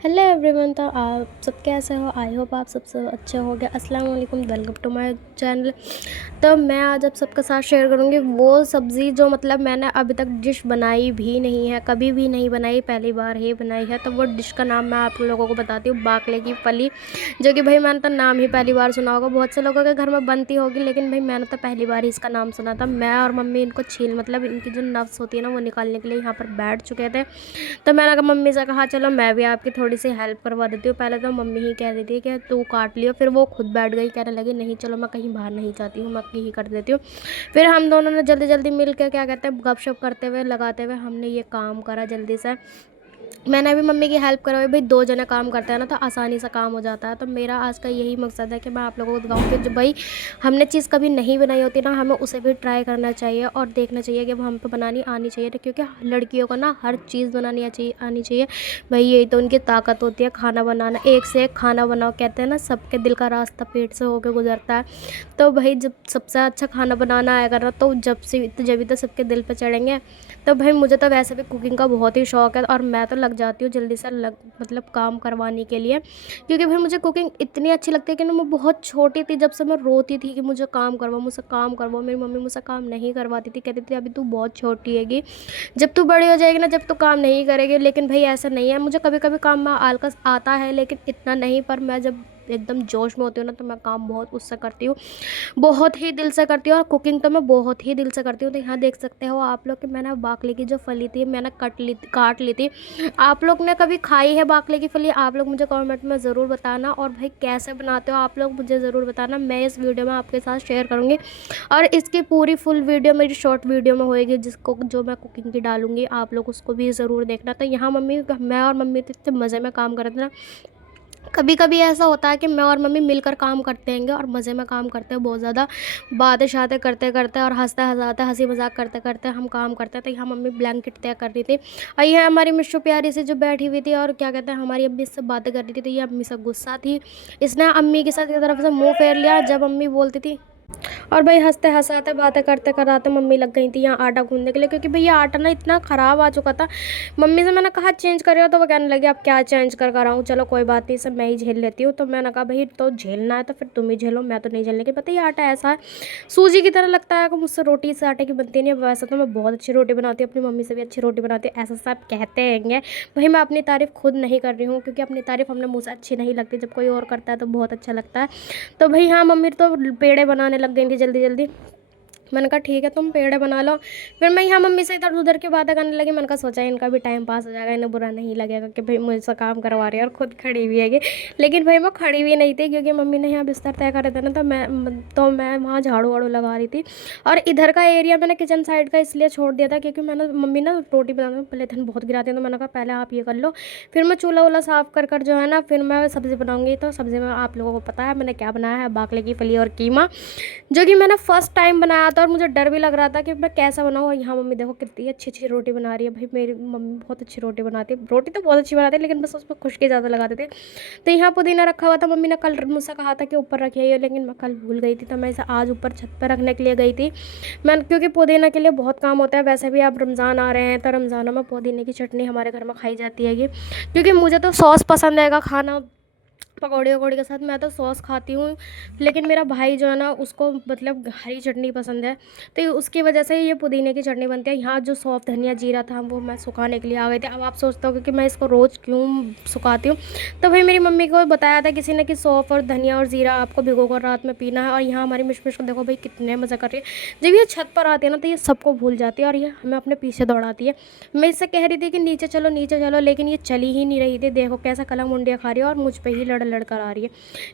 Hello everyone. तो आप सब कैसे हो? आई होप आप सब अच्छे होंगे। अस्सलाम वालेकुम, वेलकम टू माय चैनल। तो मैं आज आप सबके साथ शेयर करूंगी वो सब्ज़ी जो मतलब मैंने अभी तक डिश बनाई भी नहीं है, कभी भी नहीं बनाई, पहली बार ही बनाई है। तो वो डिश का नाम मैं आप लोगों को बताती हूँ, बाकले की फली। जो कि भाई मैंने तो नाम ही पहली बार सुना होगा, बहुत से लोगों के घर में बनती होगी, लेकिन भाई मैंने तो पहली बार ही इसका नाम सुना था। मैं और मम्मी इनको छील मतलब इनकी जो नफ्स होती है ना, वो निकालने के लिए यहाँ पर बैठ चुके थे। तो मैंने कहा मम्मी से कहा चलो मैं भी आपकी थोड़ी सी हेल्प करवा देती हूँ। पहले तो मम्मी ही कह रही थी कि तू काट लियो, फिर वो खुद बैठ गई, कहने लगी नहीं चलो मैं कहीं बाहर नहीं जाती हूँ, मैं यही कर देती हूँ। फिर हम दोनों ने जल्दी जल्दी मिल के क्या कहते हैं गपशप करते हुए लगाते हुए हमने ये काम करा जल्दी से। मैंने भी मम्मी की हेल्प करवाई। भाई दो जने काम करते हैं ना तो आसानी से काम हो जाता है। तो मेरा आज का यही मकसद है कि मैं आप लोगों को दिखाऊँ कि जो भाई हमने चीज़ कभी नहीं बनाई होती ना, हमें उसे भी ट्राई करना चाहिए और देखना चाहिए कि वो हम पे बनानी आनी चाहिए। तो क्योंकि लड़कियों को ना हर चीज़ बनानी आनी चाहिए। भाई यही तो उनकी ताकत होती है, खाना बनाना। एक से एक खाना बनाओ, कहते हैं ना सबके दिल का रास्ता पेट से होकर गुजरता है। तो भाई जब सबसे अच्छा खाना बनाना आएगा ना, तो जब भी तो सबके दिल पे चढ़ेंगे। तो भाई मुझे तो वैसे भी कुकिंग का बहुत ही शौक है और मैं तो लग जाती हूँ जल्दी से मतलब काम करवाने के लिए। क्योंकि भाई मुझे कुकिंग इतनी अच्छी लगती है कि ना, मैं बहुत छोटी थी जब से मैं रोती थी कि मुझे काम करवाओ, मुझसे काम करवाओ। मेरी मम्मी मुझसे काम नहीं करवाती थी, कहती थी अभी तू बहुत छोटी हैगी, जब तू बड़ी हो जाएगी ना जब तू काम नहीं करेगी। लेकिन भाई ऐसा नहीं है, मुझे कभी कभी काम में आलस आता है लेकिन इतना नहीं। पर मैं जब एकदम जोश में होती हूँ ना, तो मैं काम बहुत उससे करती हूँ, बहुत ही दिल से करती हूँ। और कुकिंग तो मैं बहुत ही दिल से करती हूँ। तो यहाँ देख सकते हो आप लोग कि मैंने बाकले की जो फली थी मैंने काट ली थी। आप लोग ने कभी खाई है बाकले की फली? आप लोग मुझे कमेंट में ज़रूर बताना। और भाई कैसे बनाते हो आप लोग मुझे ज़रूर बताना, मैं इस वीडियो में आपके साथ शेयर करूँगी। और इसकी पूरी फुल वीडियो मेरी शॉर्ट वीडियो में होएगी, जिसको जो मैं कुकिंग की डालूंगी, आप लोग उसको भी ज़रूर देखना। तो यहाँ मैं और मम्मी तो इतने मज़े में काम कर रहे थे ना। कभी कभी ऐसा होता है कि मैं और मम्मी मिलकर काम करते हैं और मज़े में काम करते हैं बहुत ज़्यादा, बातें शातें करते करते और हंसते हंसाते हंसी मजाक करते करते हम काम करते हैं। तो यहाँ मम्मी ब्लैंकेट तय कर रही थी और यह हमारी मिट्टू प्यारी से जो बैठी हुई थी और क्या कहते हैं हमारी अम्मी से बातें कर रही थी। तो ये अम्मी से गुस्सा थी, इसने अम्मी के साथ की तरफ से मुंह फेर लिया जब अम्मी बोलती थी। और भाई हंसते हंसाते बातें करते कराते मम्मी लग गई थी यहाँ आटा गूंदने के लिए, क्योंकि भैया आटा ना इतना ख़राब आ चुका था। मम्मी से मैंने कहा चेंज करियो, तो वो कहने लगी अब क्या चेंज कर कर आऊँ, चलो कोई बात नहीं, सब मैं ही झेल लेती हूँ। तो मैंने कहा भाई तो झेलना है तो फिर तुम ही झेलो, मैं तो नहीं झेलने की। पता ये आटा ऐसा है सूजी की तरह लगता है कि मुझसे रोटी इस आटे की बनती नहीं है। वैसे तो मैं बहुत अच्छी रोटी बनाती हूँ, अपनी मम्मी से भी अच्छी रोटी बनाती हूँ, ऐसा सब कहते हैं। भाई मैं अपनी तारीफ़ खुद नहीं कर रही हूँ, क्योंकि अपनी तारीफ़ अपने मुँह से अच्छी नहीं लगती, जब कोई और करता है तो बहुत अच्छा लगता है। तो भाई हाँ मम्मी तो पेड़े बनाने लग गई थी जल्दी जल्दी। मैंने कहा ठीक है तुम पेड़े बना लो। फिर मैं यहाँ मम्मी से इधर उधर की बातें करने लगी। मैंने कहा सोचा इनका भी टाइम पास हो जाएगा, इन्हें बुरा नहीं लगेगा कि भाई मुझसे काम करवा रही है और खुद खड़ी हुई है। लेकिन भाई मैं खड़ी हुई नहीं थी, क्योंकि मम्मी ने यहाँ बिस्तर तय करे थे ना, तो मैं वहाँ झाड़ू वाड़ू लगा रही थी। और इधर का एरिया मैंने किचन साइड का इसलिए छोड़ दिया था क्योंकि मैंने मम्मी ना रोटी बनाने में प्लेथन बहुत गिराती है। तो मैंने कहा पहले आप ये कर लो, फिर मैं चूल्हा वूल्हा साफ़ कर कर जो है ना फिर मैं सब्ज़ी बनाऊँगी। तो सब्ज़ी में आप लोगों को पता है मैंने क्या बनाया है, बाकले की फली और कीमा, जो कि मैंने फर्स्ट टाइम बनाया था और मुझे डर भी लग रहा था कि मैं कैसा बनाऊँ। और यहाँ मम्मी देखो कितनी अच्छी अच्छी रोटी बना रही है। भाई मेरी मम्मी बहुत अच्छी रोटी बनाती है, रोटी तो बहुत अच्छी बनाती है, लेकिन बस उसमें खुशकी ज़्यादा लगाते थे। तो यहाँ पुदीना रखा हुआ था, मम्मी ने कल मुझसे कहा था कि ऊपर रखिए, लेकिन मैं कल भूल गई थी। तो मैं इसे आज ऊपर छत पर रखने के लिए गई थी मैं, क्योंकि पुदीना के लिए बहुत काम होता है। वैसे भी अब रमज़ान आ रहे हैं तो रमज़ानों में पुदीने की चटनी हमारे घर में खाई जाती है। क्योंकि मुझे तो सॉस पसंद है खाना, पकौड़े वकौड़े के साथ मैं तो सॉस खाती हूँ। लेकिन मेरा भाई जो है ना उसको मतलब हरी चटनी पसंद है, तो उसकी वजह से ये पुदीने की चटनी बनती है। यहाँ जो सौंफ धनिया जीरा था वो मैं सुखाने के लिए आ गई थी। अब आप सोचते हो कि मैं इसको रोज़ क्यों सुखाती हूँ। तो भाई मेरी मम्मी को बताया था किसी ने कि सौंफ और धनिया और जीरा आपको भिगो कर रात में पीना है। और यहाँ हमारी मिश को देखो भाई कितने मज़ा कर रही है। जब ये छत पर आती है ना तो ये सबको भूल जाती है और ये हमें अपने पीछे दौड़ाती है। मैं इससे कह रही थी कि नीचे चलो नीचे चलो, लेकिन ये चली ही नहीं रही थी। देखो कैसा कलम मुंडिया खा रही है और मुझ पे ही लड़ कर आ रही है।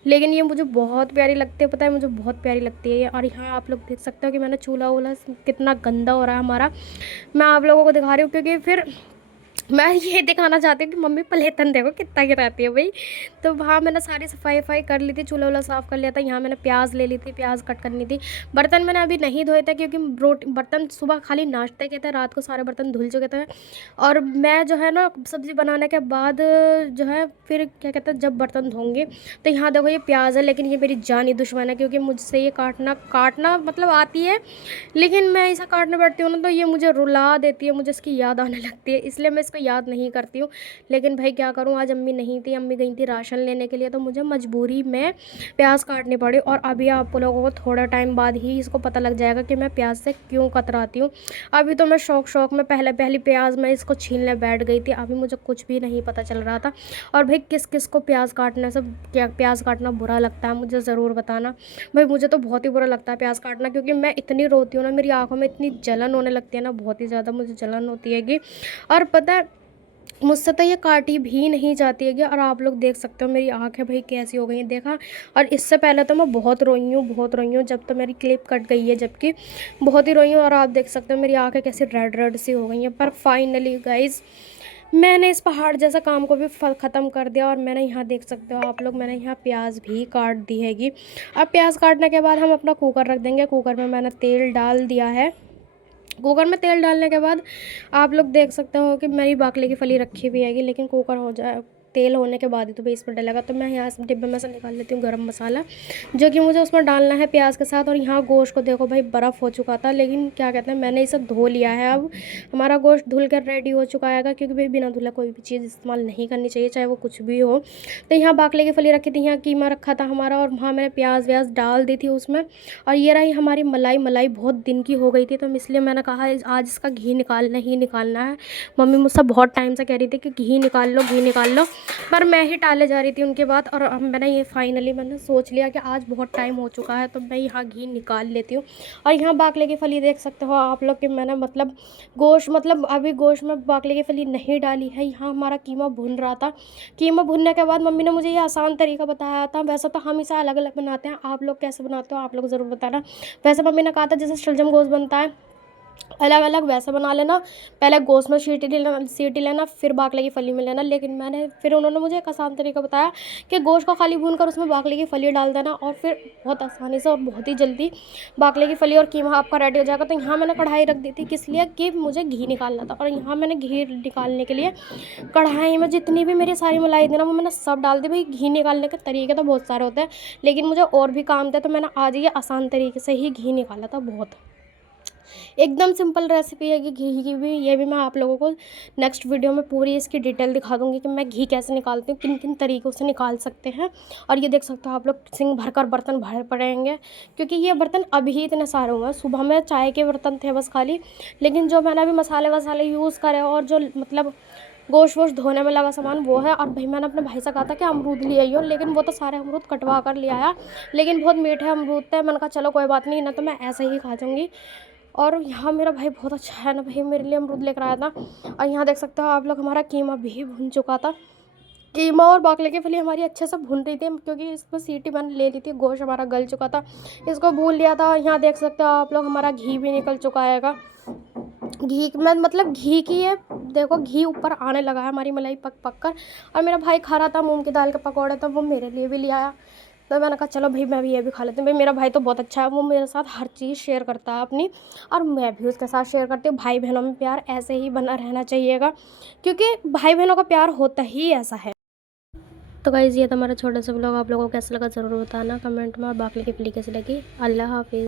लेकिन ये मुझे बहुत प्यारी लगती है, पता है मुझे बहुत प्यारी लगती है ये। और यहाँ आप लोग देख सकते हो कि मैंने चूल्हा वूल्हा कितना गंदा हो रहा है हमारा, मैं आप लोगों को दिखा रही हूँ क्योंकि फिर मैं ये दिखाना चाहती हूँ कि मम्मी पलेथन देखो कितना गिराती है भाई। तो वहाँ मैंने सारी सफाई वफाई कर ली थी, चूल्हा वूल्हा साफ़ कर लिया था। यहाँ मैंने प्याज ले ली थी, प्याज कट करनी थी। बर्तन मैंने अभी नहीं धोए थे क्योंकि रोटी बर्तन सुबह खाली नाश्ते के थे, रात को सारे बर्तन धुल चुके थे। और मैं जो है ना सब्ज़ी बनाने के बाद जो है फिर क्या कहते हैं जब बर्तन धोंगे। तो यहाँ देखो ये प्याज है, लेकिन ये मेरी जानी दुश्मन है क्योंकि मुझसे ये काटना काटना मतलब आती है, लेकिन मैं इसे काटने बैठती हूँ ना तो ये मुझे रुला देती है, मुझे इसकी याद आने लगती है। इसलिए मैं इसको याद नहीं करती हूँ, लेकिन भाई क्या करूँ, आज अम्मी नहीं थी, अम्मी गई थी राशन लेने के लिए, तो मुझे मजबूरी में प्याज काटनी पड़ी। और अभी आप लोगों को थोड़ा टाइम बाद ही इसको पता लग जाएगा कि मैं प्याज से क्यों कतराती हूँ। अभी तो मैं शौक में पहली प्याज मैं इसको छीलने बैठ गई थी, अभी मुझे कुछ भी नहीं पता चल रहा था। और भाई किस किस को प्याज काटने से क्या प्याज काटना बुरा लगता है, मुझे ज़रूर बताना। भाई मुझे तो बहुत ही बुरा लगता है प्याज काटना, क्योंकि मैं इतनी रोती हूँ ना, मेरी आंखों में इतनी जलन होने लगती है ना, बहुत ही ज़्यादा मुझे जलन होती है कि, और पता है मुझसे तो ये काटी भी नहीं जाती है। और आप लोग देख सकते हो मेरी आंखें भाई कैसी हो गई हैं, देखा। और इससे पहले तो मैं बहुत रोई हूँ जब तो मेरी क्लिप कट गई है, जबकि बहुत ही रोई हूँ। और आप देख सकते हो मेरी आंखें कैसी रेड सी हो गई हैं। पर फाइनली गाइज़ मैंने इस पहाड़ जैसा काम को भी ख़त्म कर दिया। और मैंने यहाँ देख सकते हो आप लोग, मैंने यहाँ प्याज भी काट दी हैगी। अब प्याज काटने के बाद हम अपना कुकर रख देंगे। कुकर में मैंने तेल डाल दिया है। कुकर में तेल डालने के बाद आप लोग देख सकते हो कि मेरी बाकले की फली रखी हुई हैगी, लेकिन कुकर हो जाए तेल होने के बाद ही तो भाई इसमें डलेगा। तो मैं यहाँ से डिब्बे में से निकाल लेती हूँ गरम मसाला, जो कि मुझे उसमें डालना है प्याज के साथ। और यहाँ गोश्त को देखो भाई बर्फ़ हो चुका था, लेकिन क्या कहते हैं मैंने इसे धो लिया है। अब हमारा गोश्त धुल कर रेडी हो चुका है, क्योंकि भाई बिना धुला कोई भी चीज़ इस्तेमाल नहीं करनी चाहिए, चाहे वो कुछ भी हो। तो यहाँ बाकले की फली रखी थी, यहाँ कीमा रखा था हमारा, और वहाँ मैंने प्याज व्याज डाल दी थी उसमें। और ये रही हमारी मलाई बहुत दिन की हो गई थी, तो इसलिए मैंने कहा आज इसका घी निकालना ही निकालना है। मम्मी मुझसे बहुत टाइम से कह रही थी कि घी निकाल लो, पर मैं ही टाले जा रही थी उनके बात। और अब मैंने सोच लिया कि आज बहुत टाइम हो चुका है, तो मैं यहाँ घी निकाल लेती हूँ। और यहाँ बाकले की फली देख सकते हो आप लोग कि मैंने अभी गोश्त में बाकले की फली नहीं डाली है। यहाँ हमारा कीमा भुन रहा था। कीमा भुनने के बाद मम्मी ने मुझे ये आसान तरीका बताया था। वैसे तो हम इसे अलग अलग बनाते हैं, आप लोग कैसे बनाते हो आप लोग ज़रूर बताना। वैसे मम्मी ने कहा था जैसे शलजम गोश्त बनता है अलग अलग वैसा बना लेना, पहले गोश्त में सीटी लेना फिर बाकले की फली में लेना। लेकिन फिर उन्होंने मुझे एक आसान तरीका बताया कि गोश्त को खाली भून कर उसमें बाकले की फली डाल देना, और फिर बहुत आसानी से और बहुत ही जल्दी बाकले की फली और कीमा आपका रेडी हो जाएगा। तो यहाँ मैंने कढ़ाई रख दी थी, किस लिए कि मुझे घी निकालना था। और यहाँ मैंने घी निकालने के लिए कढ़ाई में जितनी भी मेरी सारी मलाई थी ना, वो मैंने सब डाल दी। भाई घी निकालने के तरीके तो बहुत सारे होते हैं, लेकिन मुझे और भी काम थे, तो मैंने आज ये आसान तरीके से ही घी निकाला था। बहुत एकदम सिंपल रेसिपी है कि घी की भी, ये भी मैं आप लोगों को नेक्स्ट वीडियो में पूरी इसकी डिटेल दिखा दूंगी कि मैं घी कैसे निकालती हूँ, किन किन तरीक़ों से निकाल सकते हैं। और ये देख सकते हो आप लोग सिंग भरकर बर्तन भरे पड़ेंगे, क्योंकि ये बर्तन अभी इतने सारे हुए हैं। सुबह में चाय के बर्तन थे बस खाली, लेकिन जो मैंने अभी मसाले वसाले यूज़ करे और जो गोश्त वोश्त धोने में लगा सामान वो है। और भाई मैंने अपने भाई से कहा था कि अमरूद ले आइयो, लेकिन वो तो सारे अमरूद कटवा कर ले आया, लेकिन बहुत मीठे अमरूद थे। मैंने कहा चलो कोई बात नहीं, ना तो मैं ऐसे ही खा जाऊँगी। और यहाँ मेरा भाई बहुत अच्छा है ना, भाई मेरे लिए अमरूद लेकर आया था। और यहाँ देख सकते हो आप लोग हमारा कीमा भी भुन चुका था। कीमा और बाकले की फली हमारी अच्छे से भुन रही थी, क्योंकि इसको सीटी मैंने ले ली थी, गोश्त हमारा गल चुका था, इसको भून लिया था। यहाँ देख सकते हो आप लोग हमारा घी भी निकल चुका है। घी में घी की है, देखो घी ऊपर आने लगा है हमारी मलाई पक पक कर। और मेरा भाई खा रहा था मूंग की दाल के पकौड़े, तो वो मेरे लिए भी ले आया। तो मैंने कहा चलो भाई मैं भी ये भी खा लेती हूँ। भाई मेरा भाई तो बहुत अच्छा है, वो मेरे साथ हर चीज़ शेयर करता है अपनी, और मैं भी उसके साथ शेयर करती हूँ। भाई बहनों में प्यार ऐसे ही बना रहना चाहिएगा, क्योंकि भाई बहनों का प्यार होता ही ऐसा है। तो गाइज़ ये था हमारा छोटा सा ब्लॉग, आप लोगों को कैसा लगा ज़रूर बताना कमेंट में। और बाकले की फली कैसी लगी। अल्लाह हाफिज़।